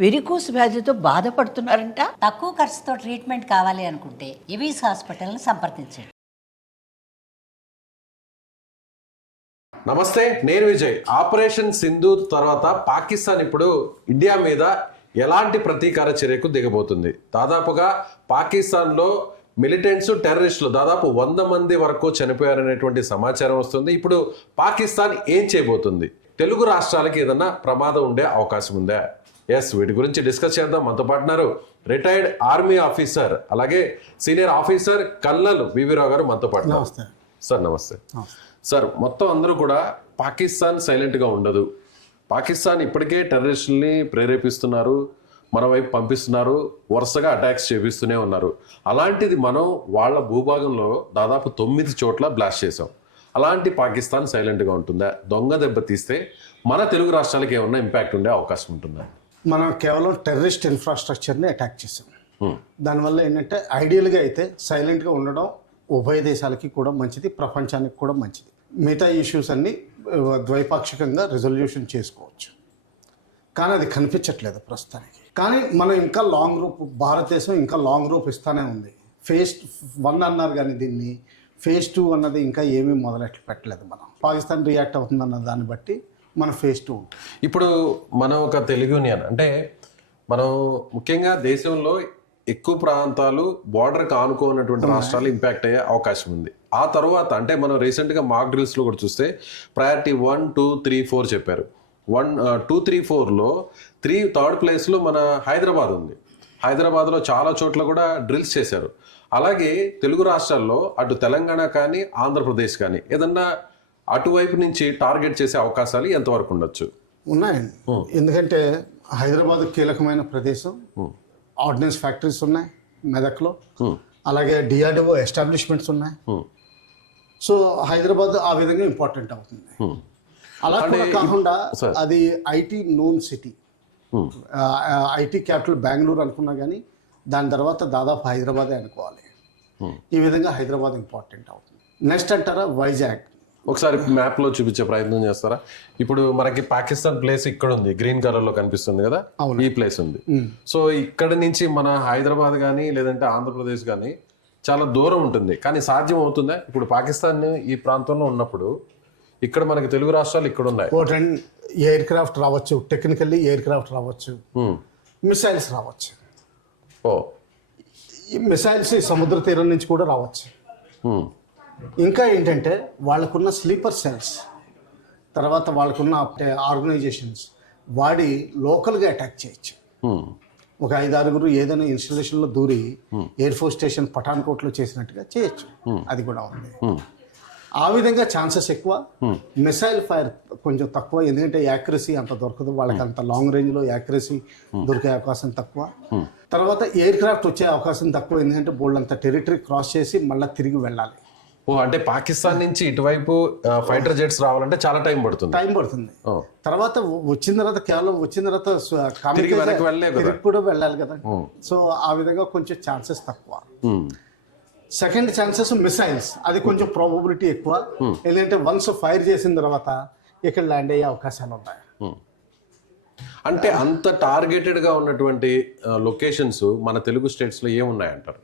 Varicose వ్యాధితో బాధపడుతున్నారంట. తక్కువ ఖర్చుతో ట్రీట్మెంట్ కావాలి అనుకుంటే ఎవిస్ హాస్పిటల్ని సంప్రదించండి. నమస్తే, నేను విజయ్. ఆపరేషన్ సింధూర్ తర్వాత పాకిస్తాన్ ఇప్పుడు ఇండియా మీద ఎలాంటి ప్రతీకార చర్యకు దిగబోతుంది? దాదాపుగా పాకిస్తాన్లో మిలిటెంట్స్, టెర్రరిస్టులు దాదాపు 100 మంది వరకు చనిపోయారనేటువంటి సమాచారం వస్తుంది. ఇప్పుడు పాకిస్తాన్ ఏం చేయబోతుంది? తెలుగు రాష్ట్రాలకి ఏదన్నా ప్రమాదం ఉండే అవకాశం ఉందా? వీటి గురించి డిస్కస్ చేద్దాం. మనతో పాటున్నారు రిటైర్డ్ ఆర్మీ ఆఫీసర్, అలాగే సీనియర్ ఆఫీసర్ కల్నల్ వివిరావు గారు మనతో పాటున్నారు. సార్ నమస్తే. సార్, మొత్తం అందరూ కూడా పాకిస్తాన్ సైలెంట్గా ఉండదు. పాకిస్తాన్ ఇప్పటికే టెర్రరిస్టుల్ని ప్రేరేపిస్తున్నారు, మన వైపు పంపిస్తున్నారు, వరుసగా అటాక్స్ చేపిస్తూనే ఉన్నారు. అలాంటిది మనం వాళ్ళ భూభాగంలో దాదాపు 9 చోట్ల బ్లాస్ట్ చేసాం. అలాంటి పాకిస్తాన్ సైలెంట్గా ఉంటుందా? దొంగ దెబ్బ తీస్తే మన తెలుగు రాష్ట్రాలకు ఏమన్నా ఇంపాక్ట్ ఉండే అవకాశం ఉంటుందా? మనం కేవలం టెర్రరిస్ట్ ఇన్ఫ్రాస్ట్రక్చర్ని అటాక్ చేసాం. దానివల్ల ఏంటంటే ఐడియల్గా అయితే సైలెంట్గా ఉండడం ఉభయ దేశాలకి కూడా మంచిది, ప్రపంచానికి కూడా మంచిది. మిగతా ఇష్యూస్ అన్నీ ద్వైపాక్షికంగా రిజల్యూషన్ చేసుకోవచ్చు. కానీ అది కనిపించట్లేదు ప్రస్తుతానికి. కానీ మనం ఇంకా లాంగ్ రూప్, భారతదేశం ఇంకా లాంగ్ రూప్ ఇస్తానే ఉంది. ఫేజ్ 1 అన్నారు కానీ దీన్ని ఫేజ్ 2 అన్నది ఇంకా ఏమీ మొదలెట్లు పెట్టలేదు. మనం పాకిస్తాన్ రియాక్ట్ అవుతుందన్న దాన్ని బట్టి మన ఫేజ్ 2. ఇప్పుడు మనం ఒక తెలుగు యూనియన్ అంటే మనం ముఖ్యంగా దేశంలో ఎక్కువ ప్రాంతాలు బార్డర్కి ఆనుకోనటువంటి రాష్ట్రాలు ఇంపాక్ట్ అయ్యే అవకాశం ఉంది. ఆ తర్వాత అంటే మనం రీసెంట్గా మాక్ డ్రిల్స్లో కూడా చూస్తే ప్రయారిటీ 1, 2, 3, 4 చెప్పారు. 1, 2, 3, 4లో థర్డ్ ప్లేస్లో మన హైదరాబాద్ ఉంది. హైదరాబాద్లో చాలా చోట్ల కూడా డ్రిల్స్ చేశారు. అలాగే తెలుగు రాష్ట్రాల్లో అటు తెలంగాణ కానీ ఆంధ్రప్రదేశ్ కానీ ఏదన్నా అటువైపు నుంచి టార్గెట్ చేసే అవకాశాలు ఎంతవరకు ఉండొచ్చు? ఉన్నాయండి. ఎందుకంటే హైదరాబాద్ కీలకమైన ప్రదేశం. ఆర్డినెన్స్ ఫ్యాక్టరీస్ ఉన్నాయి మెదక్లో, అలాగే డిఆర్డిఓ ఎస్టాబ్లిష్మెంట్స్ ఉన్నాయి. సో హైదరాబాద్ ఆ విధంగా ఇంపార్టెంట్ అవుతుంది. అలా కూడా కాకుండా అది IT known city, IT capital Bengaluru అనుకున్నా కానీ దాని తర్వాత దాదాపు హైదరాబాదే అనుకోవాలి. ఈ విధంగా హైదరాబాద్ ఇంపార్టెంట్ అవుతుంది. నెక్స్ట్ అంటారా వైజాగ్. ఒకసారి మ్యాప్లో చూపించే ప్రయత్నం చేస్తారా? ఇప్పుడు మనకి పాకిస్తాన్ ప్లేస్ ఇక్కడ ఉంది, గ్రీన్ కలర్లో కనిపిస్తుంది కదా, ఈ ప్లేస్ ఉంది. సో ఇక్కడ నుంచి మన హైదరాబాద్ కానీ లేదంటే ఆంధ్రప్రదేశ్ కానీ చాలా దూరం ఉంటుంది. కానీ సాధ్యం అవుతుందా? ఇప్పుడు పాకిస్తాన్ ఈ ప్రాంతంలో ఉన్నప్పుడు ఇక్కడ మనకి తెలుగు రాష్ట్రాలు ఇక్కడ ఉన్నాయి. ఎయిర్ క్రాఫ్ట్ రావచ్చు, టెక్నికల్లీ ఎయిర్ క్రాఫ్ట్ రావచ్చు, మిసైల్స్ రావచ్చు. ఈ మిసైల్స్ సముద్ర తీరం నుంచి కూడా రావచ్చు. ఇంకా ఏంటంటే వాళ్ళకున్న స్లీపర్ సెల్స్, తర్వాత వాళ్ళకున్న ఆర్గనైజేషన్స్ వాడి లోకల్గా అటాక్ చేయొచ్చు. ఒక 5-6 ఏదైనా ఇన్స్టాలేషన్లో దూరి ఎయిర్ ఫోర్స్ స్టేషన్ పఠాన్కోట్లో చేసినట్టుగా చేయొచ్చు. అది కూడా ఉంది. ఆ విధంగా ఛాన్సెస్ ఎక్కువ. మిసైల్ ఫైర్ కొంచెం తక్కువ, ఎందుకంటే యాక్యురసీ అంత దొరకదు వాళ్ళకి. అంత లాంగ్ రేంజ్లో యాక్యురసీ దొరికే అవకాశం తక్కువ. తర్వాత ఎయిర్ క్రాఫ్ట్ వచ్చే అవకాశం తక్కువ, ఎందుకంటే బోల్డ్ అంత టెరిటరీ క్రాస్ చేసి మళ్ళీ తిరిగి వెళ్ళాలి. అంటే పాకిస్తాన్ నుంచి ఇటువైపు ఫైటర్ జెట్స్ రావాలంటే చాలా టైం పడుతుంది. తర్వాత వచ్చిన తర్వాత కేవలం వచ్చిన తర్వాత తిరిగి కూడా వెళ్ళాలి కదా. సో ఆ విధంగా కొంచెం ఛాన్సెస్ తక్కువ. సెకండ్ ఛాన్సెస్ మిసైల్స్, అది కొంచెం ప్రాబబిలిటీ ఎక్కువ. ఎందుకంటే వన్స్ ఫైర్ చేసిన తర్వాత ఇక్కడ ల్యాండ్ అయ్యే అవకాశాలు ఉన్నాయి. అంటే అంత టార్గెటెడ్గా ఉన్నటువంటి లొకేషన్స్ మన తెలుగు స్టేట్స్లో ఏమున్నాయంటారు?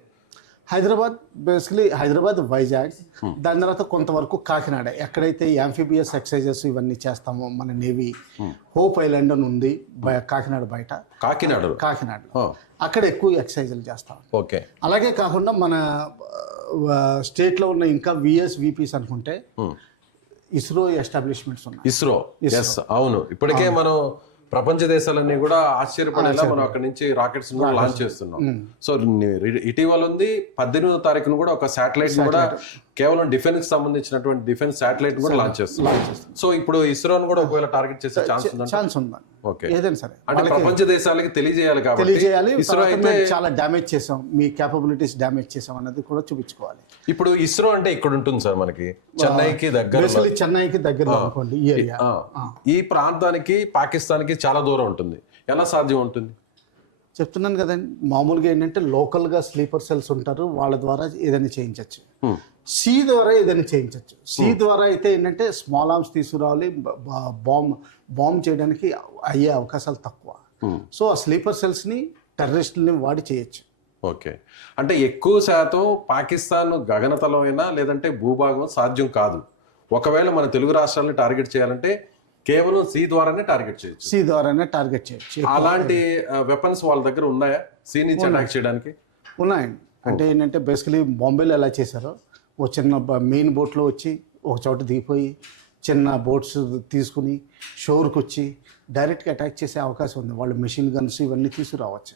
హైదరాబాద్, బేసికలీ హైదరాబాద్, వైజాగ్, దాని తర్వాత కొంతవరకు కాకినాడ. ఎక్కడైతే యాంఫిబియస్ ఎక్సర్సైజెస్ ఇవన్నీ చేస్తామో మన నేవీ, హోప్ ఐలాండ్ అని ఉంది కాకినాడ బయట. కాకినాడలో అక్కడ ఎక్కువ ఎక్సర్సైజులు చేస్తాం. ఓకే. అలాగే కాకుండా మన స్టేట్లో ఉన్న ఇంకా విఎస్విపిస్ అనుకుంటే ఇస్రో ఎస్టాబ్లిష్మెంట్స్ ఉన్నాయి. ఇస్రో, అవును. ఇప్పటికే మనం ప్రపంచ దేశాలన్నీ కూడా ఆశ్చర్యపడేలా మనం అక్కడి నుంచి రాకెట్స్ లాంచ్ చేస్తున్నాం. సో ఇటీవల ఉంది 18వ తారీఖున కూడా ఒక శాటిలైట్ కూడా కేవలం డిఫెన్స్ సంబంధించినటువంటి డిఫెన్స్ శాటిలైట్ కూడా లాంచ్ చేస్తున్నాం. సో ఇప్పుడు ఇస్రోను కూడా ఒకవేళ టార్గెట్ చేసే ఛాన్స్ ఉందా? ఓకే. ఏదైనా సరే అంటే ప్రపంచ దేశాలకి తెలియజేయాలి కాబట్టి ఇస్రో అయితే చాలా డ్యామేజ్ చేసాం, మీ కేపబిలిటీస్ డ్యామేజ్ చేసాం అన్నది కూడా చూపించుకోవాలి. ఇప్పుడు ఇస్రో అంటే ఇక్కడ ఉంటుంది సార్, మనకి చెన్నైకి దగ్గర అనుకోండి. ఈ ఏరియా, ఈ ప్రాంతానికి పాకిస్తాన్కి చాలా దూరం ఉంటుంది. ఎలా సాధ్యం ఉంటుంది? చెప్తున్నాను కదండి, మామూలుగా ఏంటంటే లోకల్గా స్లీపర్ సెల్స్ ఉంటారు, వాళ్ళ ద్వారా ఏదైనా చేయించవచ్చు. సీ ద్వారా ఏదైనా చేయించవచ్చు. సీ ద్వారా అయితే ఏంటంటే స్మాల్ ఆర్మ్స్ తీసుకురావాలి, బాంబ్ చేయడానికి అయ్యే అవకాశాలు తక్కువ. సో ఆ స్లీపర్ సెల్స్ని టెర్రరిస్టులని వాడి చేయొచ్చు. ఓకే, అంటే ఎక్కువ శాతం పాకిస్తాన్ గగనతలమైనా లేదంటే భూభాగం సాధ్యం కాదు. ఒకవేళ మన తెలుగు రాష్ట్రాలను టార్గెట్ చేయాలంటే కేవలం సీ ద్వారానే టార్గెట్ చేయొచ్చు. సీ ద్వారానే టార్గెట్ చేయొచ్చు. అలాంటి వెపన్స్ వాళ్ళ దగ్గర ఉన్నాయా సీ నుంచి అటాక్ చేయడానికి? ఉన్నాయండి. అంటే ఏంటంటే బేసికలీ బాంబేలో ఎలా చేశారో ఓ చిన్న మెయిన్ బోట్లో వచ్చి ఒక చోట దిగిపోయి చిన్న బోట్స్ తీసుకుని షోర్కి వచ్చి డైరెక్ట్గా అటాక్ చేసే అవకాశం ఉంది. వాళ్ళు మెషిన్ గన్స్ ఇవన్నీ తీసుకురావచ్చు.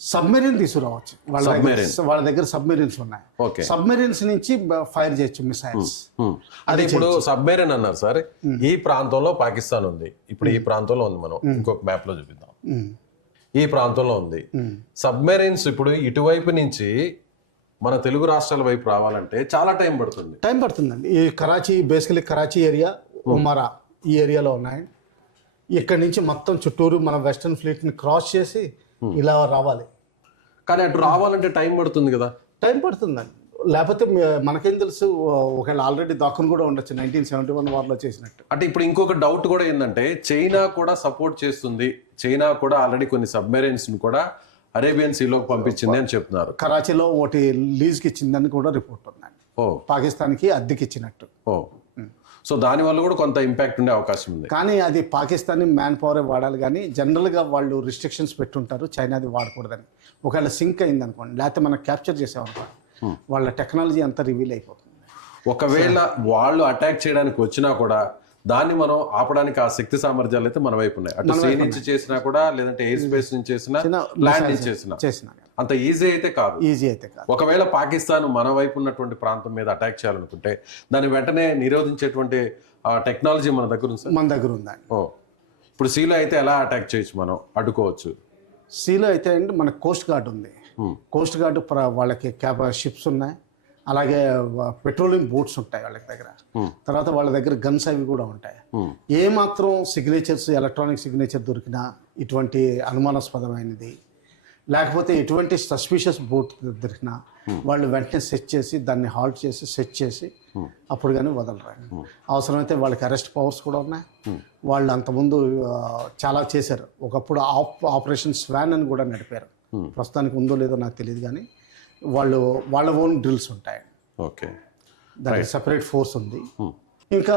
సబ్మెరీన్ తీసుకురావచ్చు. వాళ్ళ దగ్గర సబ్మెరీన్స్ ఉన్నాయి. సబ్మెరీన్స్ నుంచి ఫైర్ చేయొచ్చు మిసైల్స్. అదే ఇప్పుడు సబ్మెరీన్ అన్నారు సార్, ఈ ప్రాంతంలో పాకిస్తాన్ ఉంది, ఇప్పుడు ఈ ప్రాంతంలో ఉంది, మనం ఇంకొక మ్యాప్ లో చూపిద్దాం. ఈ ప్రాంతంలో ఉంది సబ్మెరీన్స్. ఇప్పుడు ఇటువైపు నుంచి మన తెలుగు రాష్ట్రాల వైపు రావాలంటే చాలా టైం పడుతుందండి. ఈ కరాచీ బేసికలీ కరాచీ ఏరియా, ఉమరా ఈ ఏరియాలో ఉన్నాయి. ఇక్కడ నుంచి మొత్తం చుట్టూరు మన వెస్టర్న్ ఫ్లీట్ని క్రాస్ చేసి ఇలా రావాలి. కానీ అటు రావాలంటే టైం పడుతుంది కదా. టైం పడుతుందండి. లేకపోతే మనకేం తెలుసు, ఒకవేళ ఆల్రెడీ దాక్కుని కూడా ఉండొచ్చు 1971 వార్లో చేసినట్టు. అంటే ఇప్పుడు ఇంకొక డౌట్ కూడా ఏంటంటే చైనా కూడా సపోర్ట్ చేస్తుంది. చైనా కూడా ఆల్రెడీ కొన్ని సబ్మెరైన్స్ కూడా అరేబియన్ సీలోకి పంపించింది అని చెప్తున్నారు. కరాచీలో ఒకటి లీజ్కి ఇచ్చిందని కూడా రిపోర్ట్ ఉందండి. పాకిస్తాన్కి అద్దెకి ఇచ్చినట్టు. సో దానివల్ల కూడా కొంత ఇంపాక్ట్ ఉండే అవకాశం ఉంది. కానీ అది పాకిస్తానీ మ్యాన్ పవరే వాడాలి, కానీ జనరల్గా వాళ్ళు రిస్ట్రిక్షన్స్ పెట్టుంటారు చైనాది వాడకూడదని. ఒకవేళ సింక్ అయింది అనుకోండి, లేకపోతే మనం క్యాప్చర్ చేసామనుకోండి, వాళ్ళ టెక్నాలజీ అంతా రివీల్ అయిపోతుంది. ఒకవేళ వాళ్ళు అటాక్ చేయడానికి వచ్చినా కూడా దాన్ని మనం ఆపడానికి ఆ శక్తి సామర్థ్యాలు అయితే మన వైపు ఉన్నాయి. అటు సీ నుంచి చేసినా కూడా, లేదంటే ఎయిర్ స్పేస్ నుంచి చేసినా, ల్యాండ్ నుంచి చేసినా అంత ఈజీ అయితే కాదు. ఒకవేళ పాకిస్తాన్ మన వైపు ఉన్నటువంటి ప్రాంతం మీద అటాక్ చేయాలనుకుంటే దాన్ని వెంటనే నిరోధించేటువంటి టెక్నాలజీ మన దగ్గర ఉంది. మన దగ్గర ఉందండి. ఇప్పుడు సీలో అయితే ఎలా అటాక్ చేయొచ్చు, మనం అడ్డుకోవచ్చు? సీలో అయితే అండి మన కోస్ట్ గార్డ్ ఉంది. కోస్ట్ గార్డ్ వాళ్ళకి షిప్స్ ఉన్నాయి, అలాగే పెట్రోలింగ్ బోట్స్ ఉంటాయి వాళ్ళ దగ్గర. తర్వాత వాళ్ళ దగ్గర గన్స్ అవి కూడా ఉంటాయి. ఏ మాత్రం సిగ్నేచర్స్, ఎలక్ట్రానిక్ సిగ్నేచర్ దొరికినా, ఇటువంటి అనుమానాస్పదమైనది లేకపోతే ఎటువంటి సస్పిషియస్ బోట్ దొరికినా వాళ్ళు వెంటనే సెట్ చేసి దాన్ని హాల్ట్ చేసి సెట్ చేసి అప్పుడు కానీ వదలరు. అవసరమైతే వాళ్ళకి అరెస్ట్ పవర్స్ కూడా ఉన్నాయి. వాళ్ళు అంతకుముందు చాలా చేశారు. ఒకప్పుడు ఆపరేషన్ స్వాన్ అని కూడా నడిపారు. ప్రస్తుతానికి ఉందో లేదో నాకు తెలియదు, కానీ వాళ్ళ ఓన్ డ్రిల్స్ ఉంటాయి. ఓకే, దానికి సపరేట్ ఫోర్స్ ఉంది. ఇంకా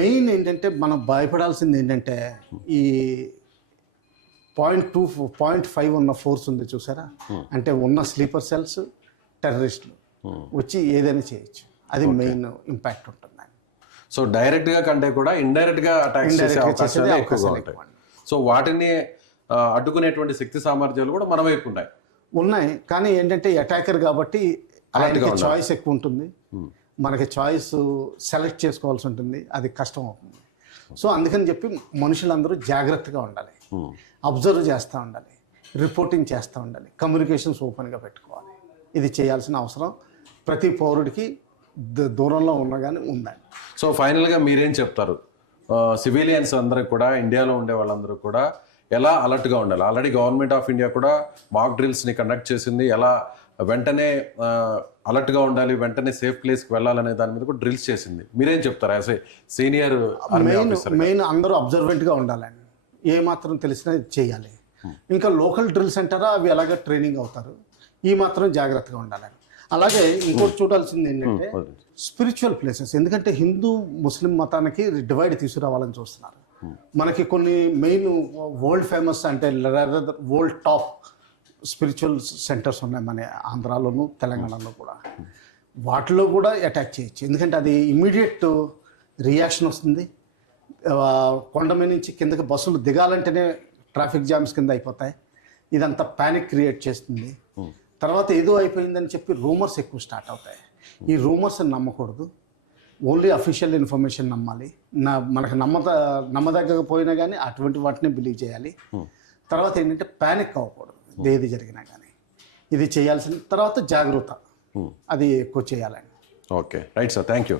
మెయిన్ ఏంటంటే మనం భయపడాల్సింది ఏంటంటే ఈ 0.5 ఉన్న ఫోర్స్ ఉంది చూసారా, అంటే ఉన్న స్లీపర్ సెల్స్ టెర్రరిస్టులు వచ్చి ఏదైనా చేయొచ్చు. అది మెయిన్ ఇంపాక్ట్ ఉంటుంది. సో డైరెక్ట్ గా కంటే కూడా ఇండైరెక్ట్ గా అటాక్ చేసే అవకాశాలు ఎక్కువగా ఉంటాయి. సో వాటిని అడ్డుకునేటువంటి శక్తి సామర్థ్యాలు కూడా మన వైపు ఉన్నాయి. కానీ ఏంటంటే అటాకర్ కాబట్టి చాయిస్ ఎక్కువ ఉంటుంది. మనకి చాయిస్ సెలెక్ట్ చేసుకోవాల్సి ఉంటుంది, అది కష్టం అవుతుంది. సో అందుకని చెప్పి మనుషులందరూ జాగ్రత్తగా ఉండాలి, అబ్జర్వ్ చేస్తూ ఉండాలి, రిపోర్టింగ్ చేస్తూ ఉండాలి, కమ్యూనికేషన్స్ ఓపెన్గా పెట్టుకోవాలి. ఇది చేయాల్సిన అవసరం ప్రతి పౌరుడికి దూరంలో ఉన్నా కానీ ఉందండి. సో ఫైనల్గా మీరేం చెప్తారు? సివిలియన్స్ అందరూ కూడా, ఇండియాలో ఉండే వాళ్ళందరూ కూడా ఎలా అలర్ట్గా ఉండాలి? ఆల్రెడీ గవర్నమెంట్ ఆఫ్ ఇండియా కూడా మాక్ డ్రిల్స్ని కండక్ట్ చేసింది. ఎలా వెంటనే అలర్ట్గా ఉండాలి, వెంటనే సేఫ్ ప్లేస్కి వెళ్ళాలనే దాని మీద కూడా డ్రిల్స్ చేసింది. మీరేం చెప్తారు as a senior army officer? Main అందరూ అబ్జర్వెంట్గా ఉండాలండి. ఏ మాత్రం తెలిసినా చేయాలి. ఇంకా లోకల్ డ్రిల్స్ అంటారా, అవి ఎలాగ ట్రైనింగ్ అవుతారు. ఈ మాత్రం జాగ్రత్తగా ఉండాలండి. అలాగే ఇంకోటి చూడాల్సింది ఏంటంటే స్పిరిచువల్ ప్లేసెస్. ఎందుకంటే హిందూ ముస్లిం మతానికి డివైడ్ తీసుకురావాలని చూస్తున్నారు. మనకి కొన్ని మెయిన్ వరల్డ్ ఫేమస్ అంటే వరల్డ్ టాప్ స్పిరిచువల్ సెంటర్స్ ఉన్నాయి మన ఆంధ్రాలోను తెలంగాణలో కూడా. వాటిలో కూడా అటాక్ చేయొచ్చు. ఎందుకంటే అది ఇమ్మీడియట్ రియాక్షన్ వస్తుంది. కొండ మీద నుంచి కిందకి బస్సులు దిగాలంటేనే ట్రాఫిక్ జామ్స్ కింద అయిపోతాయి. ఇదంతా ప్యానిక్ క్రియేట్ చేస్తుంది. తర్వాత ఏదో అయిపోయిందని చెప్పి రూమర్స్ ఎక్కువ స్టార్ట్ అవుతాయి. ఈ రూమర్స్ నమ్మకూడదు. ఓన్లీ అఫీషియల్ ఇన్ఫర్మేషన్ నమ్మాలి. మనకు నమ్మదగ్గకపోయినా కానీ అటువంటి వాటిని బిలీవ్ చేయాలి. తర్వాత ఏంటంటే ప్యానిక్ అవ్వకూడదు ఏది జరిగినా కానీ. ఇది చేయాల్సిన తర్వాత జాగ్రత్త అది ఎక్కువ చేయాలండి. Okay right sir, thank you.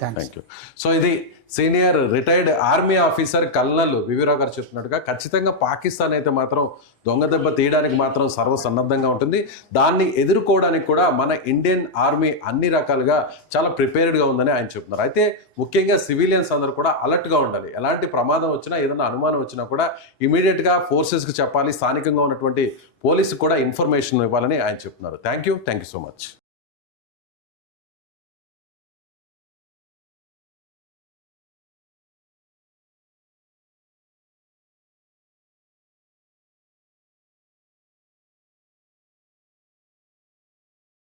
So ఇది senior retired army officer colonel V V Rao గారు చెప్తున్నట్టుగా ఖచ్చితంగా పాకిస్తాన్ అయితే మాత్రం దొంగ దెబ్బ తీయడానికి మాత్రం సర్వసన్నద్ధంగా ఉంటుంది. దాన్ని ఎదుర్కోవడానికి కూడా మన ఇండియన్ ఆర్మీ అన్ని రకాలుగా చాలా ప్రిపేర్డ్గా ఉందని ఆయన చెప్తున్నారు. అయితే ముఖ్యంగా సివిలియన్స్ అందరూ కూడా అలర్ట్గా ఉండాలి. ఎలాంటి ప్రమాదం వచ్చినా, ఏదైనా అనుమానం వచ్చినా కూడా ఇమీడియట్గా ఫోర్సెస్కి చెప్పాలి. స్థానికంగా ఉన్నటువంటి పోలీసుకు కూడా ఇన్ఫర్మేషన్ ఇవ్వాలని ఆయన చెప్తున్నారు. Thank you so much.